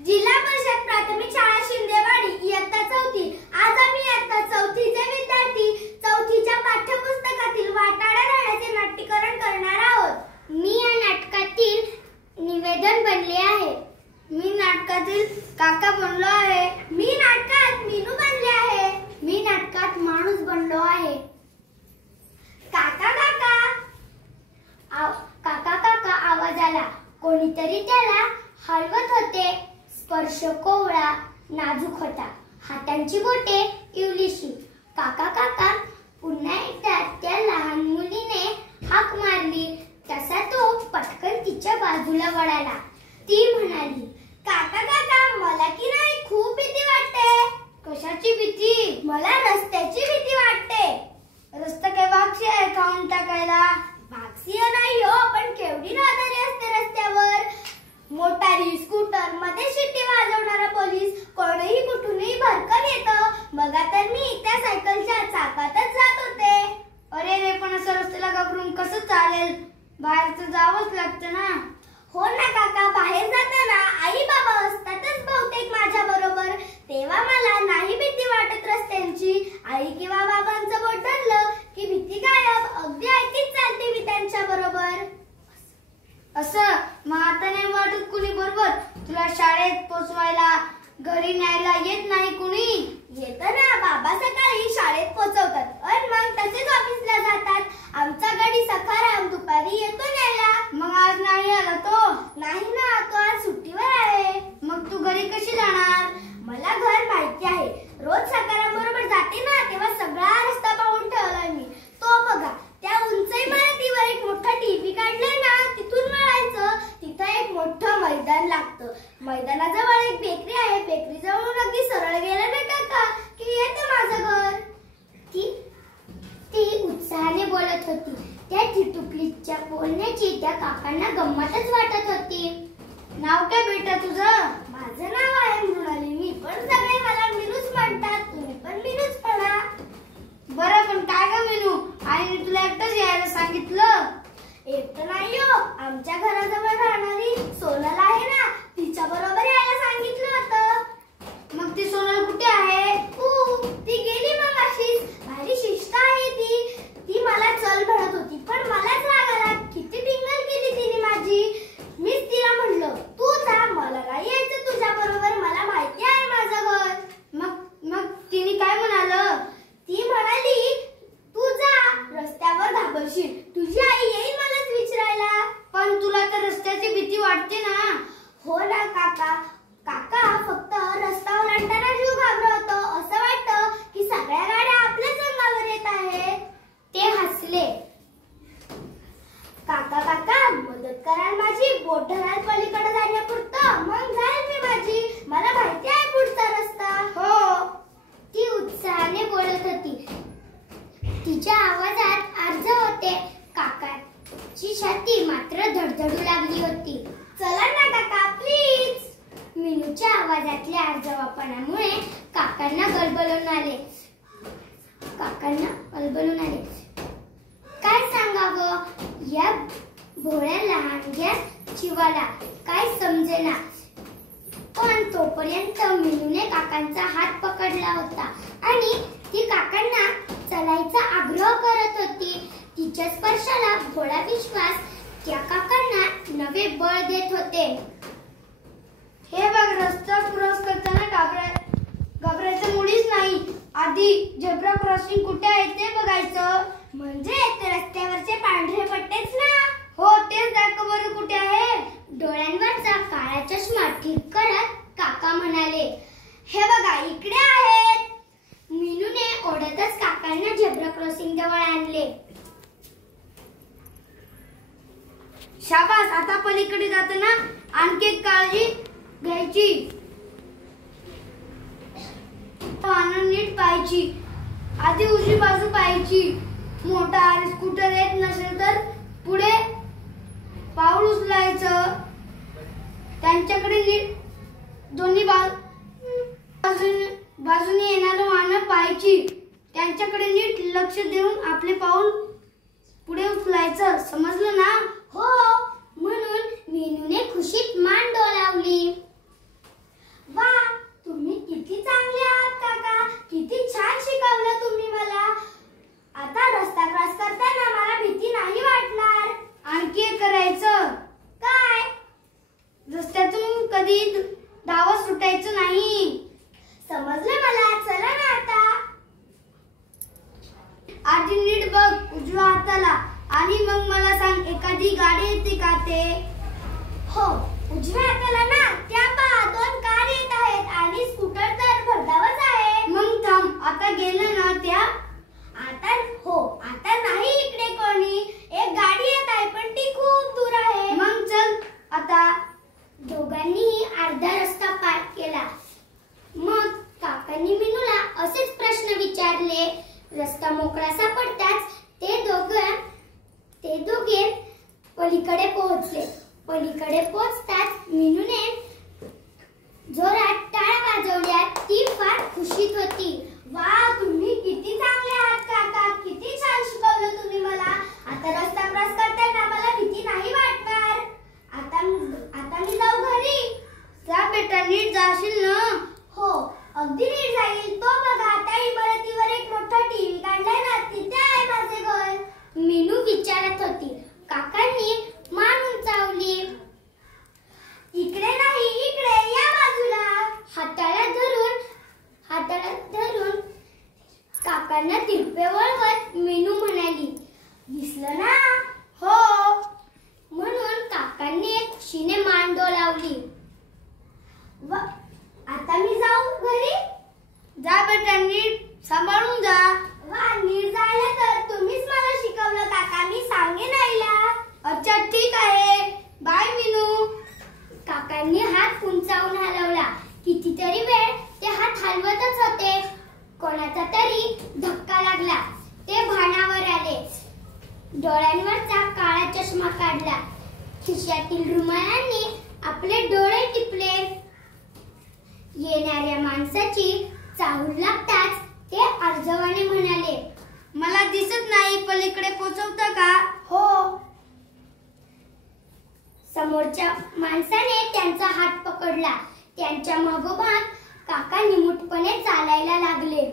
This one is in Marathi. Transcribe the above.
जिल्हा परिषद प्राथमिक शाळा शिंदेवाडी इयत्ता 4थी। आज आम्ही इयत्ता 4थीचे विद्यार्थी 4थीच्या पाठ्यपुस्तकातील वाटाडा राण्याचे नाट्यकरण करणार आहोत। मी या नाटकातील निवेदन बनले आहे। मी नाटकातील काका बनलो आहे। मी नाटकात मीनू बनले आहे। मी नाटकात माणूस बनलो आहे। काका काका काका काका आवाज आला। कोणीतरी त्याला हलवत होते। स्पर्श कोवळा नाजूक होता। हातांची बोटे इवलीशी। काका काका पुन्हा एकदा त्या लहान मुलीने हाक मारली तसा तो पटकन तिच्या बाजूला वळाला। ती म्हणाली, काका काका मला की नाही खूप भीती वाटते। कशाची भीती? मला रस्त्याची भीती वाटते। रस्ता काय वाक्षी आहे खाऊन टाकायला? वाक्षी नाही हो, पण केवढी रहदारी असते रस्त्यावर। मोटारी स्कूटर मध्ये शिट्टी वाजवणारा पोलीस कोणीही कुठूनही भरकन येतं। बघा तर मी त्या सायकलच्या चाकातच जात होते। अरे रे, पण असं रस्त्याला घाबरून कसं चालेल? बाहेर तर जावंच लागतं ना। हो ना काका, बाहेर जाताना आई बाबा असतातच बहुतेक माझ्या बरोबर। तेव्हा मला नाही भीती वाटत रस्त्यांची। आई किंवा बाबांचं बोट धरलं की भीती गायब। अगदी ऐकत चालते मी त्यांच्या बरोबर। असं मग आता नाही वाटत कुणी बरोबर? तुला शाळेत पोचवायला घरी न्यायला येत नाही कुणी? येतं ना, बाबा सकाळी शाळेत पोचवतात आणि मग तसेच ऑफिसला जातात। आमचा गाडी सखाराम दुपारी येतो न्यायला। मग आज नाही आला तो? नाही ना, तो आज सुट्टीवर आहे। मग तू घरी कशी जाणार? मला घर माहिती आहे। रोज सखाराम बरोबर जाते ना, तेव्हा सगळा रस्ता पाहून ठेवलाय मी। तो बघा, त्या उंच इमारतीवर एक मोठा टीव्ही काढलाय ना, तिथून वळायचं। तिथं एक मोठं मैदान लागतं। मैदानाजवळ एक बेकरी आहे। बेकरी जवळून अगदी सरळ गेलं ना काका की येतं माझं घर। ती उत्साहाने बोलत होती। त्या टिटुकलीच्या बोलण्याची त्या काकांना गंमतच वाटत होती। नाव काय बेटा तुझं? माझं नाव आहे मृणालिनी, पण सगळे मला मीनूच म्हणतात। तुम्ही पण मीनूच म्हणा। बरं, पण काय ग मीनू, आईने तुला एकटंच यायला सांगितलं? एकटं नाही हो, आमच्या घराजवळ राहणारी सोनल आहे ना, तिच्या बरोबर यायला सांगितलं होतं। मग ती सोनल कुठे आहे? ती गेली मग अशीच। भारी शिष्ट आहे ती मला चल म्हणत होती, पण मलाच राग आला। किती टिंगल केली तिने माझी। मीच तिला म्हणलं, तू जा, मला नाही यायचं तुझ्या बरोबर, मला माहिती आहे माझं घर। मग तिने काय म्हणालं? ती म्हणाली, तू जा, रस्त्यावर घाबरशील, तुझी आई येईल मलाच विचारायला। पण तुला तर रस्त्याची भीती वाटते ना? हो ना काका, फक्त रस्ता ओलांडताना जीव घाबरतो। असं वाटतं की सगळ्या गाड्या आपल्याच अंगावर येत आहेत। ते हसले। काका मदत कराल माझी, बोट धराल पलीकडे जाण्यापुरतं, मग जाईल मी माझी। मला माहिती आहे पुढचा रस्ता। हो, ती उत्साहाने बोलत होती। तिच्या आवाजात आर्ज होते। काकाची छाती मात्र धडधडू लागली होती। चला ना काका प्लीज। मीनूच्या आवाजातल्या आर्जवापणामुळे काकांना गलबलून आले। काय सांगावं या भोळ्या लहानग्या जीवाला, काय समजेना। पण तोपर्यंत मीनूने काकांचा हात पकडला होता आणि ती काकांना चलायचा आग्रह करत होती। तिच्या स्पर्शाला भोळा विश्वास त्या काकांना नवे बळ देत होते। हे बघ, रस्ता क्रॉस करताना घाबरायचं मुळीच नाही। आधी झेब्रा क्रॉसिंग कुठे आहे ते बघायचं। म्हणजे ते रस्त्यावरचे पांढरे पट्टेच ना? हो, तेच दाखव बरं कुठे आहे। डोळ्यांवरचा काळा चष्मा ठीक करत काका म्हणाले, हे बघा इकडे आहेत। मीनूने ओढतच काकांना झेब्रा क्रॉसिंग जवळ आणले। शाबास, आता पलीकडे जाताना आणखी एक काळजी घ्यायची। वाहन नीट पाहायची। आधी उजवी बाजू पाहायची। मोटार स्कूटर येत नसेल तर पुढे पाऊल उचलायचं। त्यांच्याकडे नीट दोन्ही बाजूने येणारं वाहन पाहायची। त्यांच्याकडे नीट लक्ष देऊन आपले पाऊल पुढे उचलायचं। समजलं ना? हो, म्हणून मीनूने खुशीत मान डोलावली। आणखी एक करायचं. काय? रस्त्यातून कधी धावत सुटायचं नाही. समजलं मला. चला ना आता. आधी नीट बघ उजव्या हाताला आणि मग मला सांग एखादी गाडी येते का ते. हो, उजव्या हाताला ना त्या पहा 2 कार येत आहेत आणि स्कूटर तर भरधावच आहे. मग थांब, आता गेलं ना त्या. आता हो, आता नाही इकडे कोणी. एक गाडी येत आहे पण ती खूप दूर आहे. मग चल आता. दोघांनीही अर्धा रस्ता पार केला. मग काकांनी मीनूला असेच प्रश्न विचारले. रस्ता मोकळा सापडताच ते दोघे पलीकडे पोहोचले. पलीकडे पोहोचताच मीनूने जोरात टाळ्या वाजवल्या. ती फार खुशीत होती. वा, तुम्ही किती चांगले आहात काका. किती छान शिकवलं तुम्ही मला. आता रस्ता क्रॉस करताना मला भीती नाही वाटणार. आता मी जाऊ घरी. जा बेटा, नीट जाशील ना. हो, अगदी नीट जाईल. तो बघा त्या इमारतीवर एक मोठा टीव्ही काढलाय ना, तिथे आहे माझे घर. मीनू विचारत होती. काकांनी मान उंचावली. इकडे नाही, इकडे या बाजूला. हाताला धरून काकांना तिरपे वळवत मीनू म्हणाली, दिसलं ना. हो. म्हणून काकांनी खुशीने मान डोलावली. आता मी जाऊ घरी. जा बेटा, नीट सांभाळून जा. वा, नीट जायला तर तुम्हीच मला शिकवलं काका. मी सांगेन आईला. अच्छा, ठीक आहे. बाय मीनू. काकांनी हात उंचावून हलवला. कितीतरी वेळ ते हात हलवतच होते. कोणाचा तरी धक्का लागला. ते भानावर आले. डोळ्यांवरचा काळा चष्मा काढला. खिशातील रुमालांनी आपले डोळे टिपले. येणाऱ्या माणसाची चाहूल लागताच ते अर्जवाने म्हणाले, मला दिसत नाही. पलीकडे पोहोचवता का. हो. समोरच्या माणसाने त्यांचा हात पकडला. त्यांच्या मागोमाग काका निमूटपणे चालायला लागले.